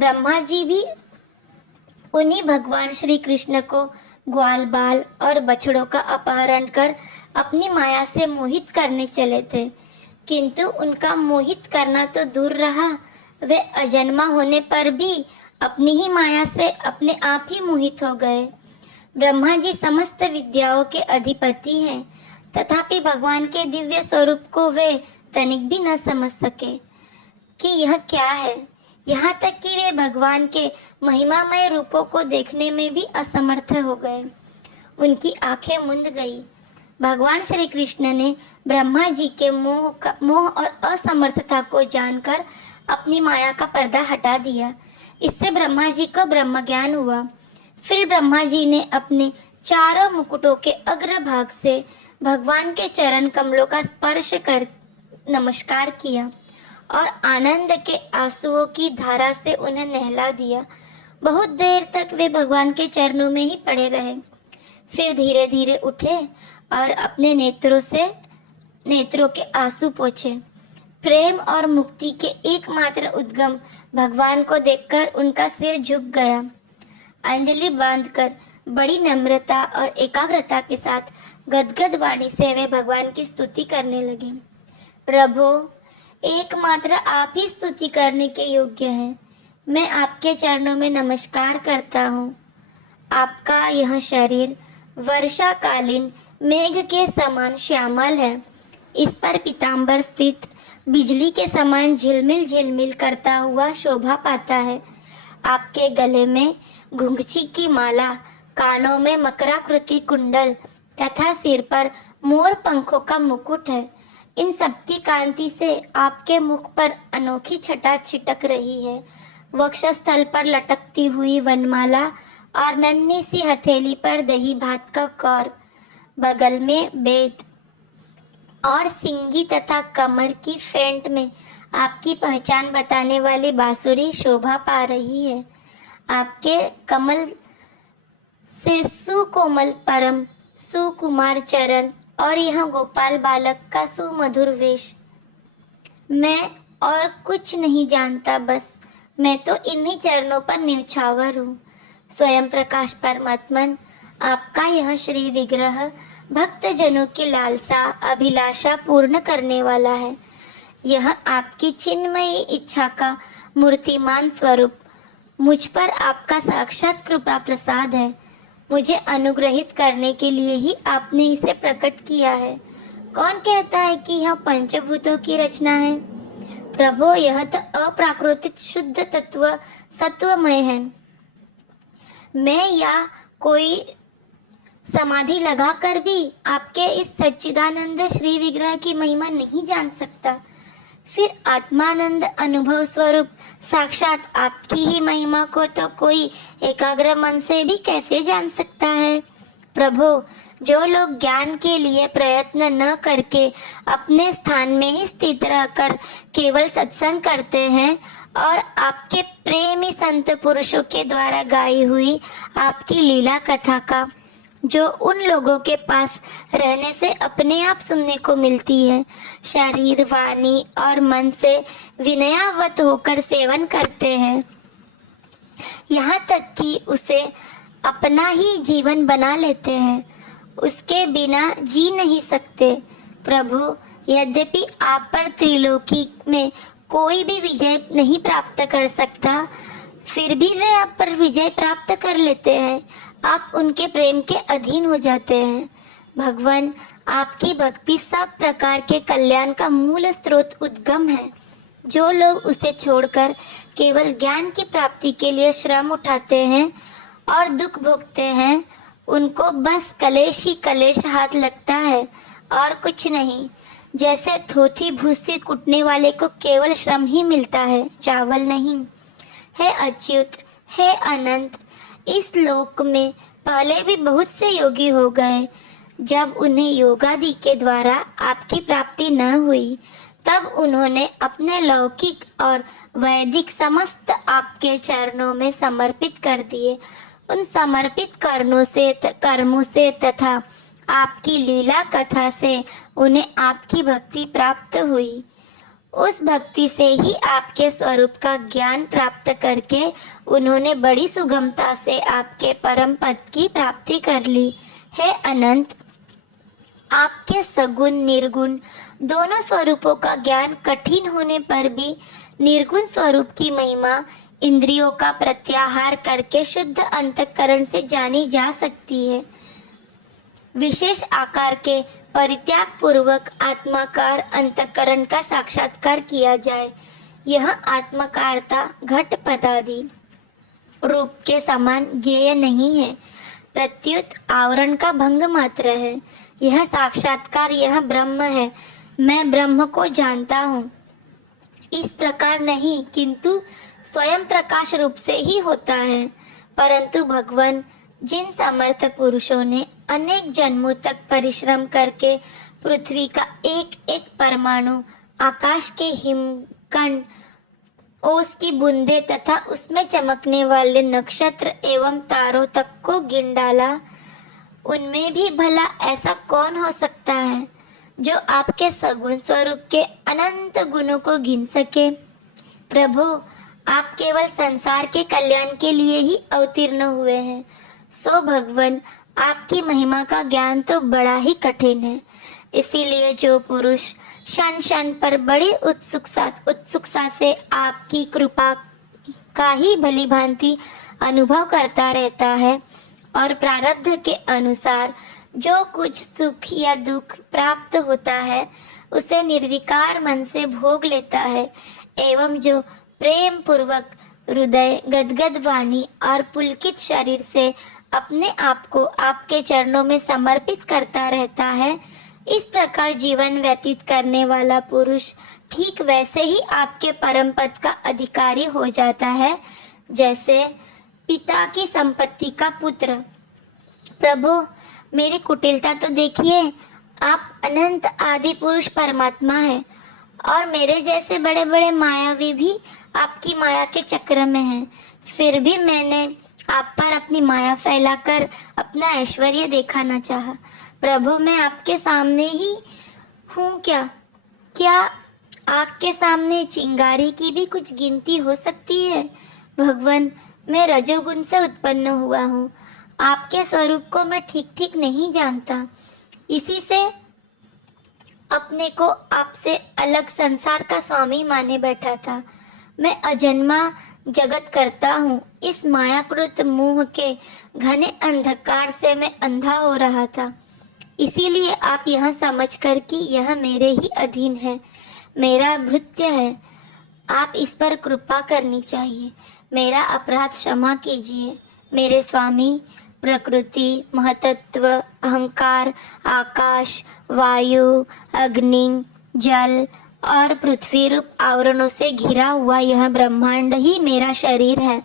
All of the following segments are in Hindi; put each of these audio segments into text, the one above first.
ब्रह्मा जी भी उन्हीं भगवान श्री कृष्ण को ग्वाल बाल और बछड़ों का अपहरण कर अपनी माया से मोहित करने चले थे, किंतु उनका मोहित करना तो दूर रहा, वे अजन्मा होने पर भी अपनी ही माया से अपने आप ही मोहित हो गए। ब्रह्मा जी समस्त विद्याओं के अधिपति हैं, तथापि भगवान के दिव्य स्वरूप को वे तनिक भी न समझ सके कि यह क्या है। यहाँ तक कि वे भगवान के महिमामय रूपों को देखने में भी असमर्थ हो गए। उनकी आंखें मूंद गई। भगवान श्री कृष्ण ने ब्रह्मा जी के मोह और असमर्थता को जानकर अपनी माया का पर्दा हटा दिया। इससे ब्रह्मा जी को ब्रह्म ज्ञान हुआ। फिर ब्रह्मा जी ने अपने चारों मुकुटों के अग्रभाग से भगवान के चरण कमलों का स्पर्श कर नमस्कार किया और आनंद के आंसुओं की धारा से उन्हें नहला दिया। बहुत देर तक वे भगवान के चरणों में ही पड़े रहे। फिर धीरे धीरे उठे और अपने नेत्रों के आंसू पोंछे। प्रेम और मुक्ति के एकमात्र उद्गम भगवान को देखकर उनका सिर झुक गया। अंजलि बांधकर बड़ी नम्रता और एकाग्रता के साथ गदगद वाणी से वे भगवान की स्तुति करने लगे। प्रभु, एकमात्र आप ही स्तुति करने के योग्य हैं। मैं आपके चरणों में नमस्कार करता हूँ। आपका यह शरीर वर्षाकालीन मेघ के समान श्यामल है। इस पर पीतांबर स्थित बिजली के समान झिलमिल झिलमिल करता हुआ शोभा पाता है। आपके गले में घुंघची की माला, कानों में मकराकृति कुंडल तथा सिर पर मोर पंखों का मुकुट है। इन सबकी कांति से आपके मुख पर अनोखी छटा छिटक रही है। वक्षस्थल पर लटकती हुई वनमाला और नन्ही सी हथेली पर दही भात का कौर, बगल में बेद और सिंगी तथा कमर की फेंट में आपकी पहचान बताने वाली बांसुरी शोभा पा रही है। आपके कमल से सुकोमल परम सुकुमार चरण और यह गोपाल बालक का सुमधुर वेश। मैं और कुछ नहीं जानता, बस मैं तो इन्हीं चरणों पर न्यौछावर हूँ। स्वयं प्रकाश परमात्मन, आपका यह श्री विग्रह भक्त जनों की लालसा अभिलाषा पूर्ण करने वाला है। यह आपकी चिन्मयी इच्छा का मूर्तिमान स्वरूप मुझ पर आपका साक्षात कृपा प्रसाद है। मुझे अनुग्रहित करने के लिए ही आपने इसे प्रकट किया है। कौन कहता है कि यह पंचभूतों की रचना है? प्रभु, यह तो अप्राकृतिक शुद्ध तत्व सत्वमय है। मैं या कोई समाधि लगाकर भी आपके इस सच्चिदानंद श्री विग्रह की महिमा नहीं जान सकता। फिर आत्मानंद अनुभव स्वरूप साक्षात आपकी ही महिमा को तो कोई एकाग्र मन से भी कैसे जान सकता है? प्रभु, जो लोग ज्ञान के लिए प्रयत्न न करके अपने स्थान में ही स्थित रहकर केवल सत्संग करते हैं और आपके प्रेमी संत पुरुषों के द्वारा गाई हुई आपकी लीला कथा का जो उन लोगों के पास रहने से अपने आप सुनने को मिलती है, शरीर, वाणी और मन से विनयावत होकर सेवन करते हैं, यहाँ तक कि उसे अपना ही जीवन बना लेते हैं, उसके बिना जी नहीं सकते। प्रभु, यद्यपि आप पर त्रिलोकी में कोई भी विजय नहीं प्राप्त कर सकता, फिर भी वे आप पर विजय प्राप्त कर लेते हैं। आप उनके प्रेम के अधीन हो जाते हैं। भगवान, आपकी भक्ति सब प्रकार के कल्याण का मूल स्रोत उद्गम है। जो लोग उसे छोड़कर केवल ज्ञान की प्राप्ति के लिए श्रम उठाते हैं और दुख भोगते हैं, उनको बस कलेश ही कलेश हाथ लगता है और कुछ नहीं। जैसे थोथी भूसी कुटने वाले को केवल श्रम ही मिलता है, चावल नहीं। हे अच्युत, हे अनंत, इस लोक में पहले भी बहुत से योगी हो गए। जब उन्हें योगादि के द्वारा आपकी प्राप्ति न हुई, तब उन्होंने अपने लौकिक और वैदिक समस्त आपके चरणों में समर्पित कर दिए। उन समर्पित कर्मों से तथा आपकी लीला कथा से उन्हें आपकी भक्ति प्राप्त हुई। उस भक्ति से ही आपके स्वरूप का ज्ञान प्राप्त करके उन्होंने बड़ी सुगमता से आपके परम पद की प्राप्ति कर ली। हे अनंत, आपके सगुण निर्गुण दोनों स्वरूपों का ज्ञान कठिन होने पर भी निर्गुण स्वरूप की महिमा इंद्रियों का प्रत्याहार करके शुद्ध अंतःकरण से जानी जा सकती है। विशेष आकार के परित्याग पूर्वक आत्माकार अंतःकरण का साक्षात्कार किया जाए। यह आत्मकारता घट पदादि रूप के समान ज्ञेय नहीं है, प्रत्युत आवरण का भंग मात्र है। यह साक्षात्कार यह ब्रह्म है, मैं ब्रह्म को जानता हूँ, इस प्रकार नहीं किंतु स्वयं प्रकाश रूप से ही होता है। परंतु भगवान, जिन समर्थ पुरुषों ने अनेक जन्मों तक परिश्रम करके पृथ्वी का एक एक परमाणु, आकाश के हिमकण, ओस की बूंदे तथा उसमें चमकने वाले नक्षत्र एवं तारों तक को गिन डाला, उनमें भी भला ऐसा कौन हो सकता है जो आपके सगुण स्वरूप के अनंत गुणों को गिन सके। प्रभु, आप केवल संसार के कल्याण के लिए ही अवतीर्ण हुए हैं। सो भगवान, आपकी महिमा का ज्ञान तो बड़ा ही कठिन है। इसीलिए जो पुरुष क्षण क्षण पर बड़ी उत्सुकता से आपकी कृपा का ही भली भांति अनुभव करता रहता है और प्रारब्ध के अनुसार जो कुछ सुख या दुख प्राप्त होता है उसे निर्विकार मन से भोग लेता है, एवं जो प्रेम पूर्वक हृदय गदगद वाणी और पुलकित शरीर से अपने आप को आपके चरणों में समर्पित करता रहता है, इस प्रकार जीवन व्यतीत करने वाला पुरुष ठीक वैसे ही आपके परम पद का अधिकारी हो जाता है जैसे पिता की संपत्ति का पुत्र। प्रभु, मेरी कुटिलता तो देखिए, आप अनंत आदि पुरुष परमात्मा है और मेरे जैसे बड़े बड़े मायावी भी आपकी माया के चक्र में हैं। फिर भी मैंने आप पर अपनी माया फैलाकर अपना ऐश्वर्य दिखाना चाहा। प्रभु, मैं आपके सामने ही हूँ क्या? क्या आग के सामने चिंगारी की भी कुछ गिनती हो सकती है? भगवान, मैं रजोगुण से उत्पन्न हुआ हूँ, आपके स्वरूप को मैं ठीक ठीक नहीं जानता। इसी से अपने को आपसे अलग संसार का स्वामी माने बैठा था। मैं अजन्मा जगत करता हूँ, इस मायाकृत मोह के घने अंधकार से मैं अंधा हो रहा था। इसीलिए आप यह समझकर कि यह मेरे ही अधीन है, मेरा भृत्य है, आप इस पर कृपा करनी चाहिए। मेरा अपराध क्षमा कीजिए मेरे स्वामी। प्रकृति, महतत्व, अहंकार, आकाश, वायु, अग्नि, जल और पृथ्वी रूप आवरणों से घिरा हुआ यह ब्रह्मांड ही मेरा शरीर है।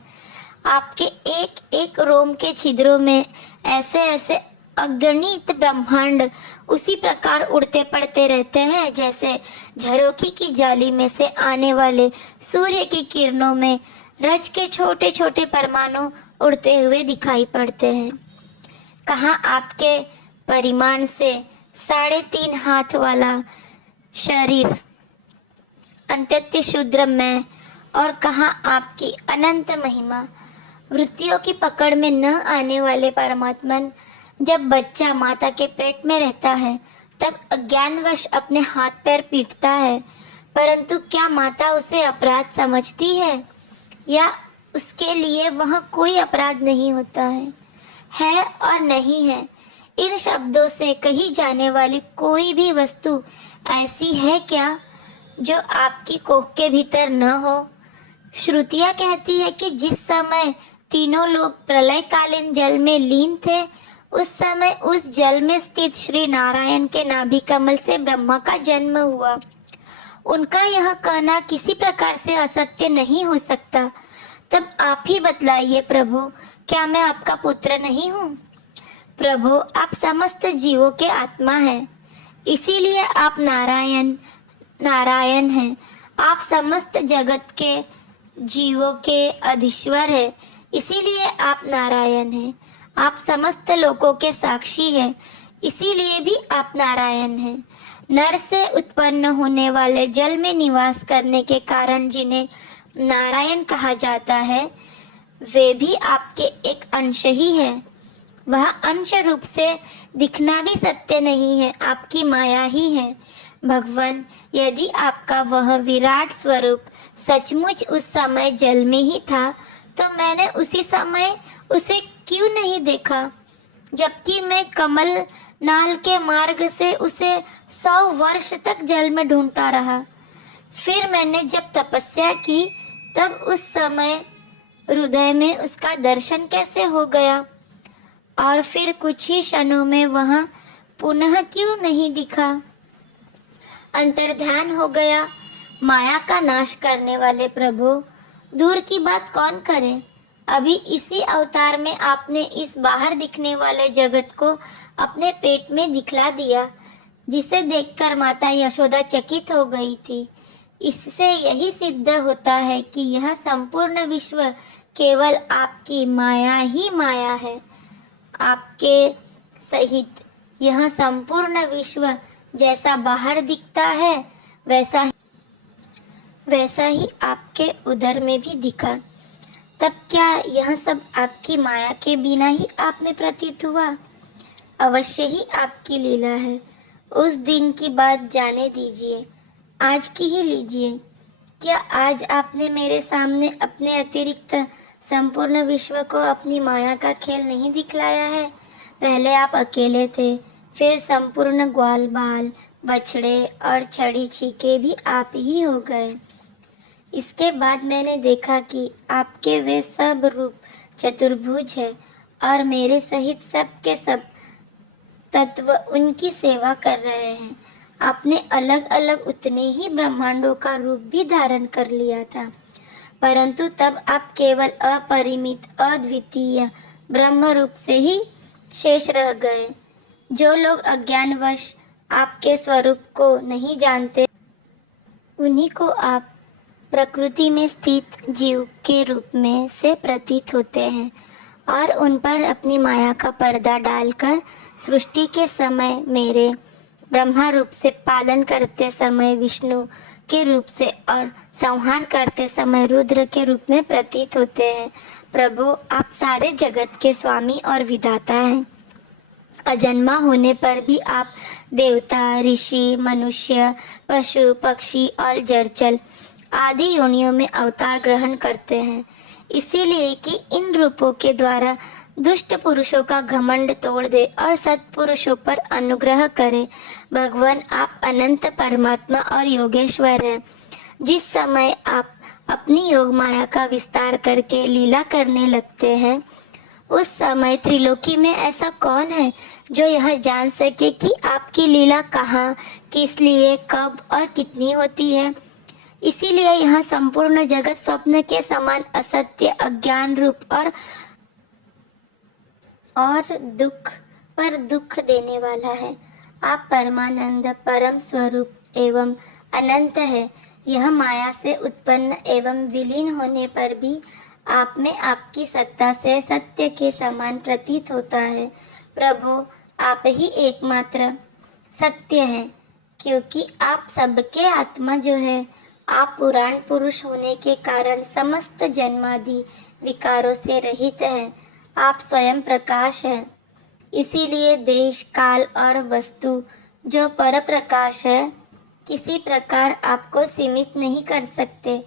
आपके एक एक रोम के छिद्रों में ऐसे ऐसे अगणित ब्रह्मांड उसी प्रकार उड़ते पड़ते रहते हैं जैसे झरोखी की जाली में से आने वाले सूर्य की किरणों में रज के छोटे छोटे परमाणु उड़ते हुए दिखाई पड़ते हैं। कहाँ आपके परिमाण से 3.5 हाथ वाला शरीर अत्यंत शुद्र मैं, और कहाँ आपकी अनंत महिमा। वृत्तियों की पकड़ में न आने वाले परमात्मन, जब बच्चा माता के पेट में रहता है तब अज्ञानवश अपने हाथ पैर पीटता है, परंतु क्या माता उसे अपराध समझती है या उसके लिए वह कोई अपराध नहीं होता है और नहीं है। इन शब्दों से कही जाने वाली कोई भी वस्तु ऐसी है क्या जो आपकी कोख के भीतर न हो? श्रुतियाँ कहती है कि जिस समय तीनों लोग प्रलयकालीन जल में लीन थे, उस समय उस जल में स्थित श्री नारायण के नाभि कमल से ब्रह्मा का जन्म हुआ। उनका यह कहना किसी प्रकार से असत्य नहीं हो सकता। तब आप ही बतलाइए प्रभु, क्या मैं आपका पुत्र नहीं हूँ? प्रभु, आप समस्त जीवों के आत्मा हैं, इसीलिए आप नारायण हैं। आप समस्त जगत के जीवों के अधीश्वर हैं, इसीलिए आप नारायण हैं। आप समस्त लोकों के साक्षी हैं, इसीलिए भी आप नारायण हैं। नर से उत्पन्न होने वाले जल में निवास करने के कारण जिन्हें नारायण कहा जाता है, वे भी आपके एक अंश ही है। वह अंश रूप से दिखना भी सत्य नहीं है, आपकी माया ही है। भगवान, यदि आपका वह विराट स्वरूप सचमुच उस समय जल में ही था, तो मैंने उसी समय उसे क्यों नहीं देखा, जबकि मैं कमल नाल के मार्ग से उसे 100 वर्ष तक जल में ढूंढता रहा। फिर मैंने जब तपस्या की, तब उस समय हृदय में उसका दर्शन कैसे हो गया, और फिर कुछ ही क्षणों में वह पुनः क्यों नहीं दिखा। अंतर्ध्यान हो गया। माया का नाश करने वाले प्रभु, दूर की बात कौन करे, अभी इसी अवतार में आपने इस बाहर दिखने वाले जगत को अपने पेट में दिखला दिया, जिसे देखकर माता यशोदा चकित हो गई थी। इससे यही सिद्ध होता है कि यह संपूर्ण विश्व केवल आपकी माया ही माया है। आपके सहित यह संपूर्ण विश्व जैसा बाहर दिखता है, वैसा ही आपके उदर में भी दिखा। तब क्या यह सब आपकी माया के बिना ही आप में प्रतीत हुआ? अवश्य ही आपकी लीला है। उस दिन की बात जाने दीजिए, आज की ही लीजिए। क्या आज आपने मेरे सामने अपने अतिरिक्त संपूर्ण विश्व को अपनी माया का खेल नहीं दिखलाया है? पहले आप अकेले थे, फिर संपूर्ण ग्वाल बाल, बछड़े और छड़ी छीके भी आप ही हो गए। इसके बाद मैंने देखा कि आपके वे सब रूप चतुर्भुज है, और मेरे सहित सब के सब तत्व उनकी सेवा कर रहे हैं। आपने अलग अलग उतने ही ब्रह्मांडों का रूप भी धारण कर लिया था, परंतु तब आप केवल अपरिमित अद्वितीय ब्रह्म रूप से ही शेष रह गए। जो लोग अज्ञानवश आपके स्वरूप को नहीं जानते, उन्हीं को आप प्रकृति में स्थित जीव के रूप में से प्रतीत होते हैं, और उन पर अपनी माया का पर्दा डालकर सृष्टि के समय मेरे ब्रह्मा रूप से, पालन करते समय विष्णु के रूप से और संहार करते समय रुद्र के रूप में प्रतीत होते हैं। प्रभु, आप सारे जगत के स्वामी और विधाता हैं। अजन्मा होने पर भी आप देवता, ऋषि, मनुष्य, पशु, पक्षी और जलचर आदि योनियों में अवतार ग्रहण करते हैं, इसीलिए कि इन रूपों के द्वारा दुष्ट पुरुषों का घमंड तोड़ दे और सत्पुरुषों पर अनुग्रह करे। भगवान, आप अनंत परमात्मा और योगेश्वर हैं। जिस समय आप अपनी योग माया का विस्तार करके लीला करने लगते हैं, उस समय त्रिलोकी में ऐसा कौन है जो यह जान सके कि आपकी लीला कहाँ, किस लिए, कब और कितनी होती है। इसीलिए यह संपूर्ण जगत स्वप्न के समान असत्य, अज्ञान रूप और दुख पर दुख देने वाला है। आप परमानंद, परम स्वरूप एवं अनंत है। यह माया से उत्पन्न एवं विलीन होने पर भी आप में आपकी सत्ता से सत्य के समान प्रतीत होता है। प्रभु, आप ही एकमात्र सत्य हैं, क्योंकि आप सबके आत्मा जो है, आप पुराण पुरुष होने के कारण समस्त जन्मादि विकारों से रहित हैं। आप स्वयं प्रकाश हैं, इसीलिए देश, काल और वस्तु जो पर प्रकाश है, किसी प्रकार आपको सीमित नहीं कर सकते।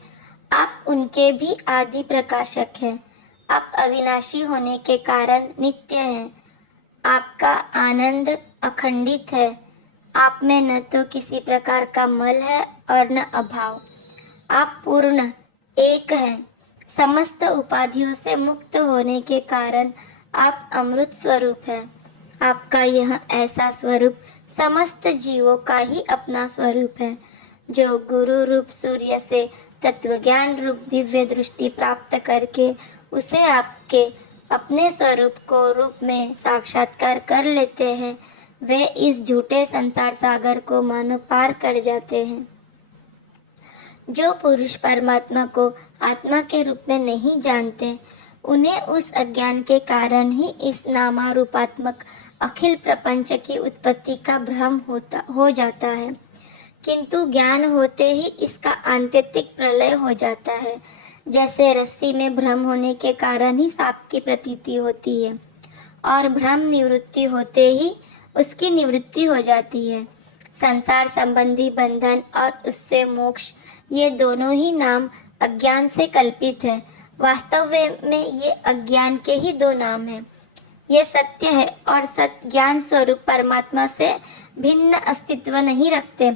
आप उनके भी आदि प्रकाशक हैं। आप अविनाशी होने के कारण नित्य हैं। आपका आनंद अखंडित है। आप में न तो किसी प्रकार का मल है और न अभाव। आप पूर्ण एक हैं। समस्त उपाधियों से मुक्त होने के कारण आप अमृत स्वरूप हैं। आपका यह ऐसा स्वरूप समस्त जीवों का ही अपना स्वरूप है। जो गुरु रूप सूर्य से तत्वज्ञान रूप दिव्य दृष्टि प्राप्त करके उसे आपके अपने स्वरूप को रूप में साक्षात्कार कर लेते हैं, वे इस झूठे संसार सागर को मानो पार कर जाते हैं। जो पुरुष परमात्मा को आत्मा के रूप में नहीं जानते, उन्हें उस अज्ञान के कारण ही इस नामारूपात्मक अखिल प्रपंच की उत्पत्ति का भ्रम हो जाता है, किंतु ज्ञान होते ही इसका आंतरिक प्रलय हो जाता है। जैसे रस्सी में भ्रम होने के कारण ही सांप की प्रतीति होती है और भ्रम निवृत्ति होते ही उसकी निवृत्ति हो जाती है। संसार संबंधी बंधन और उससे मोक्ष, ये दोनों ही नाम अज्ञान से कल्पित है। वास्तव में ये अज्ञान के ही दो नाम हैं। ये सत्य है और सत्य ज्ञान स्वरूप परमात्मा से भिन्न अस्तित्व नहीं रखते।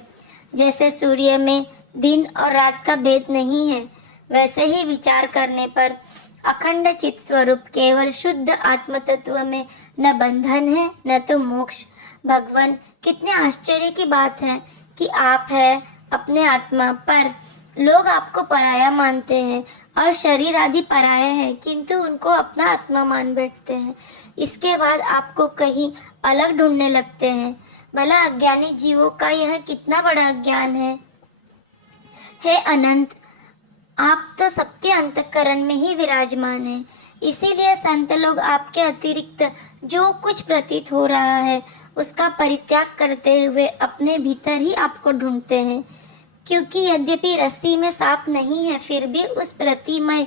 जैसे सूर्य में दिन और रात का भेद नहीं है, वैसे ही विचार करने पर अखंड चित स्वरूप केवल शुद्ध आत्म तत्व में न बंधन है न तो मोक्ष। भगवान, कितने आश्चर्य की बात है कि आप है अपने आत्मा, पर लोग आपको पराया मानते हैं और शरीर आदि पराया है, किंतु उनको अपना आत्मा मान बैठते हैं। इसके बाद आपको कहीं अलग ढूंढने लगते हैं। भला अज्ञानी जीवों का यह कितना बड़ा अज्ञान है। हे अनंत, आप तो सबके अंतःकरण में ही विराजमान हैं। इसीलिए संत लोग आपके अतिरिक्त जो कुछ प्रतीत हो रहा है उसका परित्याग करते हुए अपने भीतर ही आपको ढूंढते हैं। क्योंकि यद्यपि रस्सी में सांप नहीं है, फिर भी उस प्रतिमय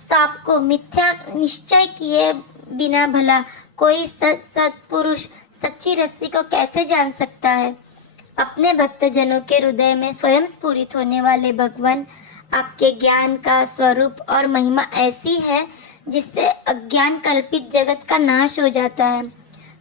सांप को मिथ्या निश्चय किए बिना भला कोई सत्पुरुष सच्ची रस्सी को कैसे जान सकता है। अपने भक्तजनों के हृदय में स्वयं स्फुरित होने वाले भगवान, आपके ज्ञान का स्वरूप और महिमा ऐसी है जिससे अज्ञान कल्पित जगत का नाश हो जाता है।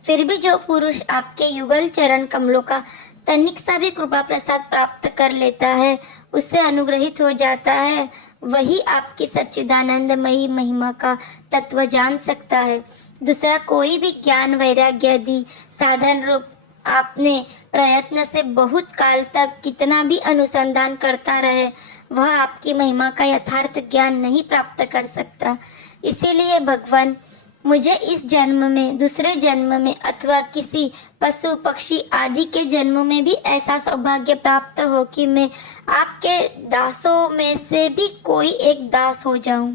फिर भी जो पुरुष आपके युगल चरण कमलों का तनिक सा भी कृपा प्रसाद प्राप्त कर लेता है, उससे अनुग्रहित हो जाता है, वही आपकी सच्चिदानंदमयी महिमा का तत्व जान सकता है। दूसरा कोई भी ज्ञान वैराग्य आदि साधन रूप आपने प्रयत्न से बहुत काल तक कितना भी अनुसंधान करता रहे, वह आपकी महिमा का यथार्थ ज्ञान नहीं प्राप्त कर सकता। इसीलिए भगवान, मुझे इस जन्म में, दूसरे जन्म में अथवा किसी पशु पक्षी आदि के जन्म में भी ऐसा सौभाग्य प्राप्त हो कि मैं आपके दासों में से भी कोई एक दास हो जाऊं,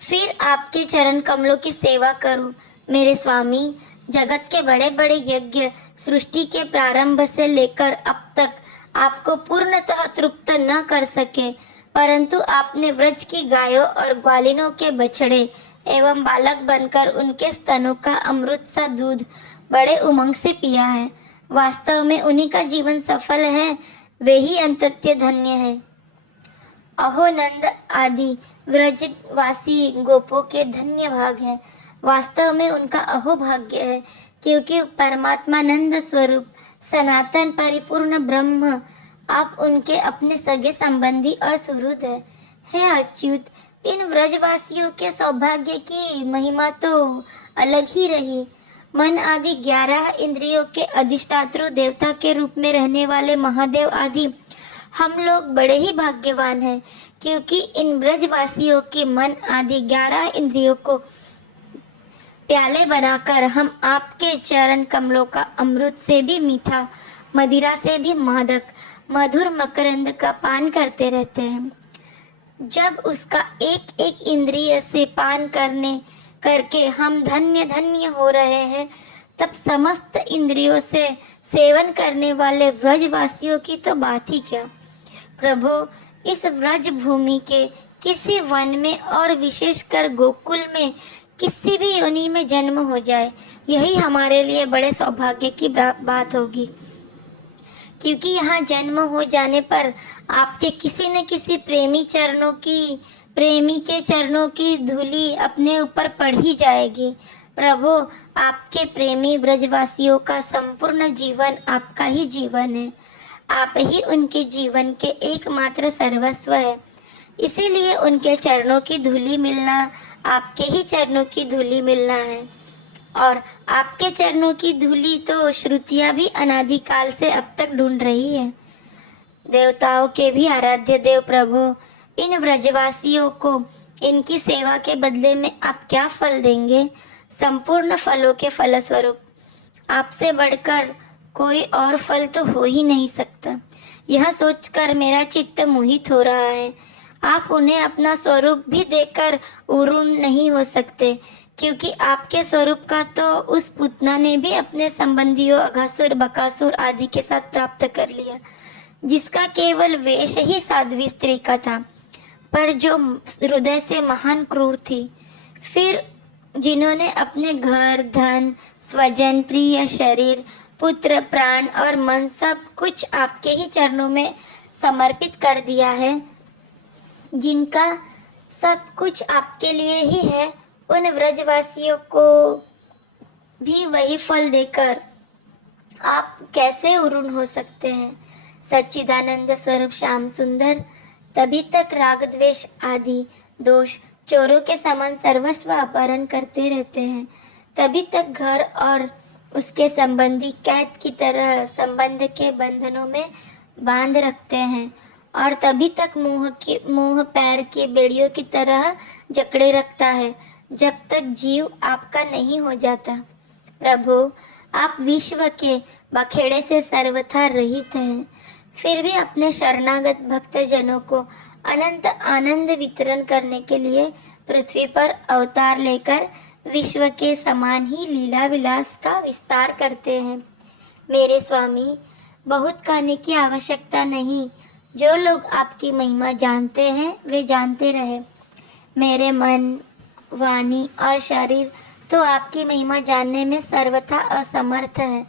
फिर आपके चरण कमलों की सेवा करूं। मेरे स्वामी, जगत के बड़े बड़े यज्ञ सृष्टि के प्रारंभ से लेकर अब तक आपको पूर्णतः तृप्त न कर सके, परंतु आपने व्रज की गायों और ग्वालिनों के बछड़े एवं बालक बनकर उनके स्तनों का अमृत सा दूध बड़े उमंग से पिया है। वास्तव में उन्हीं का जीवन सफल है, वे ही अंतत्य धन्य है। अहो नंद आदि व्रजवासी गोपों के धन्य भाग है। वास्तव में उनका अहो भाग्य है, क्योंकि परमात्मा नंद स्वरूप सनातन परिपूर्ण ब्रह्म आप उनके अपने सगे संबंधी और सुहृद है। हे अच्युत, इन व्रजवासियों के सौभाग्य की महिमा तो अलग ही रही। मन आदि 11 इंद्रियों के अधिष्ठातृ देवता के रूप में रहने वाले महादेव आदि हम लोग बड़े ही भाग्यवान हैं, क्योंकि इन ब्रजवासियों के मन आदि 11 इंद्रियों को प्याले बनाकर हम आपके चरण कमलों का अमृत से भी मीठा, मदिरा से भी मादक, मधुर मकरंद का पान करते रहते हैं। जब उसका एक एक इंद्रिय से पान करके हम धन्य धन्य हो रहे हैं, तब समस्त इंद्रियों से सेवन करने वाले व्रजवासियों की तो बात ही क्या। प्रभु, इस व्रज भूमि के किसी वन में और विशेषकर गोकुल में किसी भी योनि में जन्म हो जाए, यही हमारे लिए बड़े सौभाग्य की बात होगी, क्योंकि यहाँ जन्म हो जाने पर आपके किसी न किसी प्रेमी के चरणों की धूली अपने ऊपर पड़ ही जाएगी। प्रभु, आपके प्रेमी ब्रजवासियों का संपूर्ण जीवन आपका ही जीवन है। आप ही उनके जीवन के एकमात्र सर्वस्व है। इसीलिए उनके चरणों की धूली मिलना आपके ही चरणों की धूली मिलना है। और आपके चरणों की धूली तो श्रुतियाँ भी अनादिकाल से अब तक ढूंढ रही है। देवताओं के भी आराध्य देव प्रभु, इन व्रजवासियों को इनकी सेवा के बदले में आप क्या फल देंगे? संपूर्ण फलों के फलस्वरूप आपसे बढ़कर कोई और फल तो हो ही नहीं सकता। यह सोचकर मेरा चित्त मोहित हो रहा है। आप उन्हें अपना स्वरूप भी देकर उरुण नहीं हो सकते, क्योंकि आपके स्वरूप का तो उस पुतना ने भी अपने संबंधियों अघासुर बकासुर आदि के साथ प्राप्त कर लिया, जिसका केवल वेश ही साध्वी स्त्री का था, पर जो हृदय से महान क्रूर थी। फिर जिन्होंने अपने घर, धन, स्वजन, प्रिय शरीर, पुत्र, प्राण और मन सब कुछ आपके ही चरणों में समर्पित कर दिया है, जिनका सब कुछ आपके लिए ही है, उन व्रजवासियों को भी वही फल देकर आप कैसे उरुण हो सकते हैं। सच्चिदानंद स्वरूप श्याम सुंदर तभी तक राग द्वेष आदि दोष चोरों के समान सर्वस्व अपहरण करते रहते हैं, तभी तक घर और उसके संबंधी कैद की तरह संबंध के बंधनों में बांध रखते हैं, और तभी तक मुंह पैर की बेड़ियों की तरह जकड़े रखता है, जब तक जीव आपका नहीं हो जाता। प्रभु, आप विश्व के बखेड़े से सर्वथा रहित हैं, फिर भी अपने शरणागत भक्त जनों को अनंत आनंद वितरण करने के लिए पृथ्वी पर अवतार लेकर विश्व के समान ही लीला विलास का विस्तार करते हैं। मेरे स्वामी, बहुत कहने की आवश्यकता नहीं, जो लोग आपकी महिमा जानते हैं वे जानते रहे। मेरे मन, वाणी और शरीर तो आपकी महिमा जानने में सर्वथा असमर्थ है।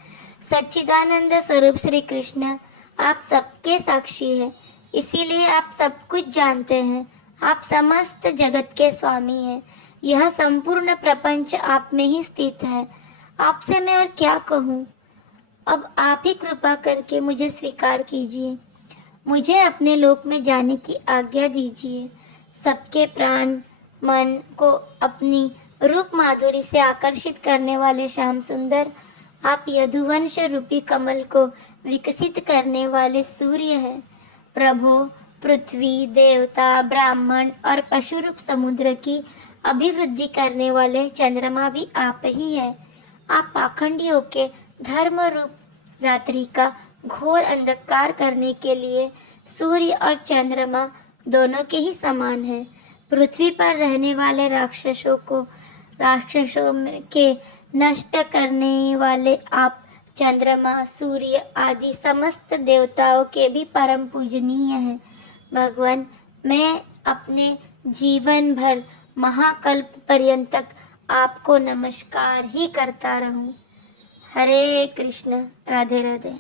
सच्चिदानंद स्वरूप श्री कृष्ण, आप सबके साक्षी हैं, इसीलिए आप सब कुछ जानते हैं। आप समस्त जगत के स्वामी हैं। यह संपूर्ण प्रपंच आप में ही स्थित है। आपसे मैं और क्या कहूँ। अब आप ही कृपा करके मुझे स्वीकार कीजिए, मुझे अपने लोक में जाने की आज्ञा दीजिए। सबके प्राण मन को अपनी रूप माधुरी से आकर्षित करने वाले श्याम सुंदर, आप यदुवंश रूपी कमल को विकसित करने वाले सूर्य हैं। प्रभु, पृथ्वी, देवता, ब्राह्मण और पशु रूप समुद्र की अभिवृद्धि करने वाले चंद्रमा भी आप ही हैं। आप पाखंडियों के धर्म रूप रात्रि का घोर अंधकार करने के लिए सूर्य और चंद्रमा दोनों के ही समान हैं। पृथ्वी पर रहने वाले राक्षसों के नष्ट करने वाले आप चंद्रमा, सूर्य आदि समस्त देवताओं के भी परम पूजनीय हैं। भगवान, मैं अपने जीवन भर महाकल्प पर्यंत आपको नमस्कार ही करता रहूं। हरे कृष्ण। राधे राधे।